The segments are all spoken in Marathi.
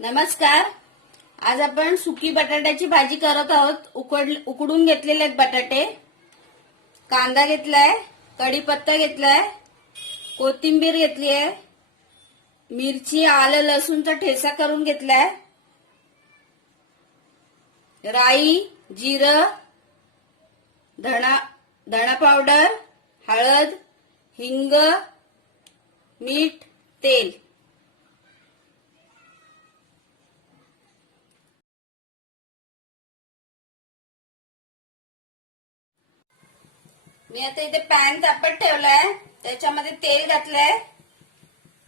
नमस्कार. आज आपण सुकी बटाट्याची भाजी करत आहोत. उकडून घेतलेले आहेत बटाटे, कांदा घेतलाय, कढीपत्ता घेतलाय, कोथिंबीर घेतली आहे, मिरची, आलं, लसूणचा ठेचा करून घेतलाय, राई, जिरं, धणा पावडर, हळद, हिंग, मीठ, तेल. मी आता इथे पॅन तापत ठेवलाय, त्याच्यामध्ये तेल घातलंय.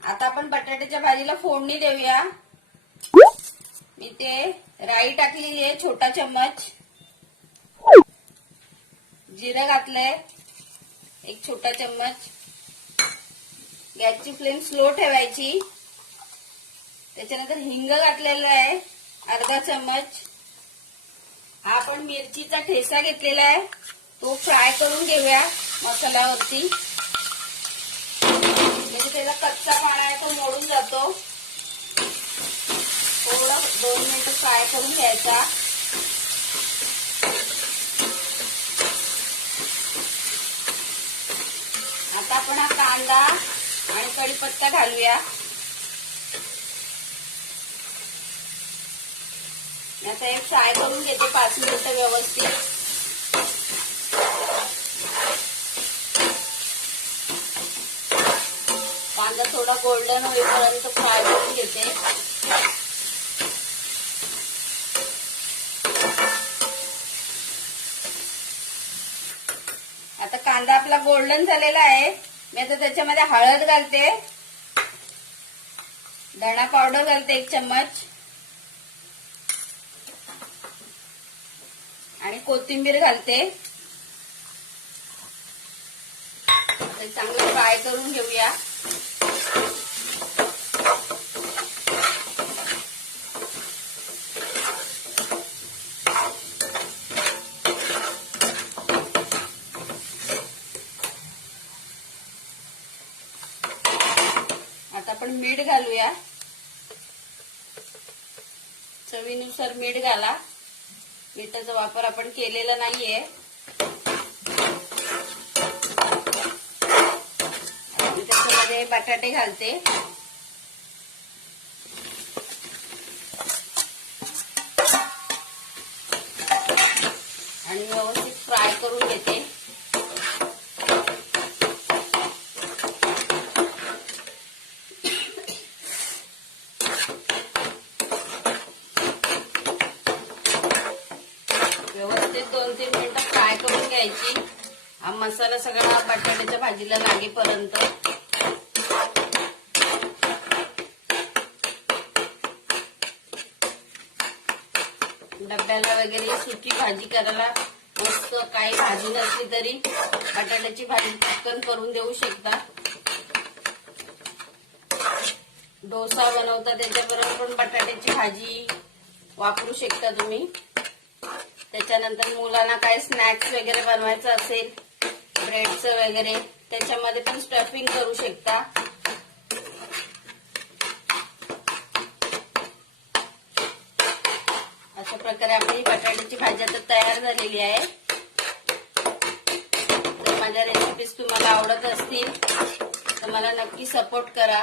आता आपण बटाट्याच्या भाजीला फोडणी देऊया. मी ते राई टाकलेली आहे, छोटा चम्मच. जिरं घातलंय, एक छोटा चम्मच. गॅसची फ्लेम स्लो ठेवायची. त्याच्यानंतर हिंग घातलेला आहे, अर्धा चम्मच. हा आपण मिरचीचा ठेचा घेतलेला आहे, तो फ्राय करून घेऊया मसाल्यावरती. म्हणजे त्याचा कच्चा पाना आहे तो मोडून जातो. थोडं 2 मिनिटं फ्राय करून घ्यायचा. आता आपण हा कांदा आणि कढीपत्ता घालूया. आता हे फ्राय करून घेते 5 मिनिटं व्यवस्थित. कांदा थोडा गोल्डन होईपर्यंत फ्राय करून घेते. आता कांदा आपला गोल्डन झालेला आहे. मी आता त्याच्यामध्ये हळद घालते, धणा पावडर घालते 1 चम्मच आणि कोथिंबीर घालते. चांगलं फ्राय करून घेऊया. आता आपण मीठ घालूया. चवीनुसार मीठ घाला. मिठाचा वापर आपण केलेला नाहीये. त्याच्यामध्ये बटाटे घालते. आणि व्यवस्थित फ्राय करून घेते. व्यवस्थित 2-3 मिनिटं फ्राय करून घ्यायची. हा मसाला सगळा बटाट्याच्या भाजीला लागेपर्यंत. डब्याला वगैरे सुकी भाजी करायला मस्त, काही भाजी नसली तरी बटाट्याची भाजी पटकन करून देऊ शकता. डोसा बनवता त्याच्याबरोबर पण बटाट्याची भाजी वापरू शकता तुम्ही. त्याच्यानंतर मुलांना काही स्नॅक्स वगैरे बनवायचं असेल, ब्रेडचं वगैरे, त्याच्यामध्ये पण स्टफिंग करू शकता. अशा प्रकारे आपली बटाट्याची भाजी आता तयार झालेली आहे. जर माझ्या रेसिपीज तुम्हाला आवडत असतील तर मला नक्की सपोर्ट करा.